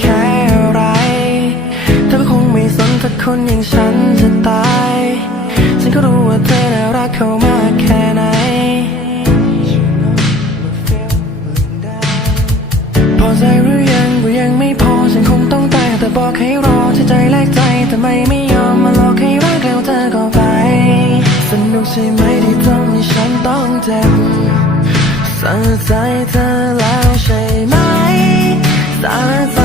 แค่อะไรเธอคงไม่สนถ้าคนอย่างฉันจะตาย ฉันก็รู้ว่าเธอน่ารักเขามากแค่ไหน พอใจหรือยังก็ยังไม่พอ ฉันคงต้องตายแต่บอกให้รอที่ใจแลกใจแต่ไม่ไม่ยอมมาหลอกให้รักแล้วเธอก็ไป สนุกใช่ไหมที่ทำให้ฉันต้องเจ็บสะใจเธอแล้วใช่ไหมสะใจ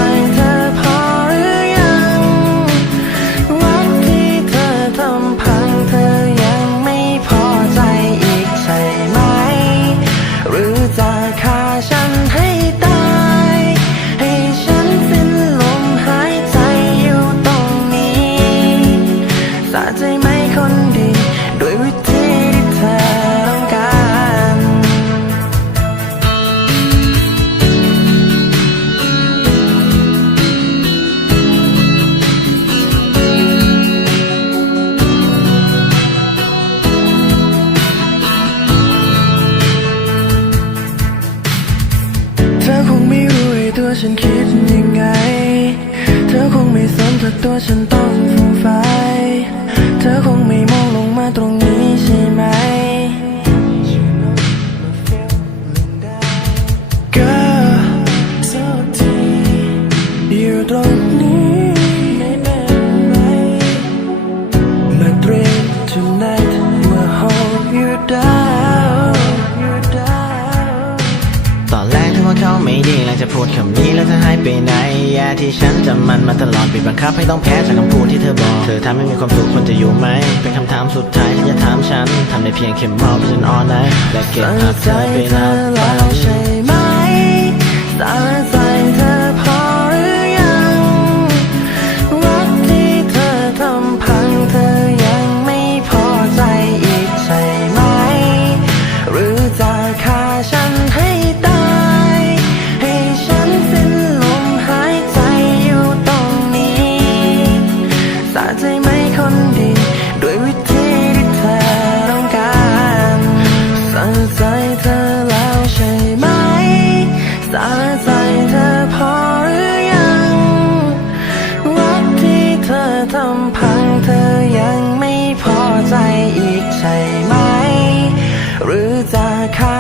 คงไม่รู้ไอ้ตัวฉันคิดยังไง เธอคงไม่สนถ้าตัวฉันต้องฟูมไฟเธอคงไม่มองลงมาตรงนี้ใช่ไหม Girl สักทีอ ไม่ดีหลังจะพูดคำนี้แล้วเธอหายไปไหนแย่ที่ฉันจำมันมาตลอดบีบบังคับให้ต้องแพ้จากคำพูดที่เธอบอก เธอทำให้มีความสุขคนจะอยู่ไหม เป็นคำถามสุดท้ายที่จะถามฉันทำได้เพียงแค่มอบจนออนไลน์และเก็บภาพเธอไปเธนัอบฝัแล้วนใช่ไห ใจไหมคนดี ด้วยวิธีที่เธอต้องการสั่งใจเธอแล้วใช่ไหมสะใจเธอพอหรือยังรักที่เธอทำพังเธอยังไม่พอใจอีกใช่ไหม หรือจะฆ่า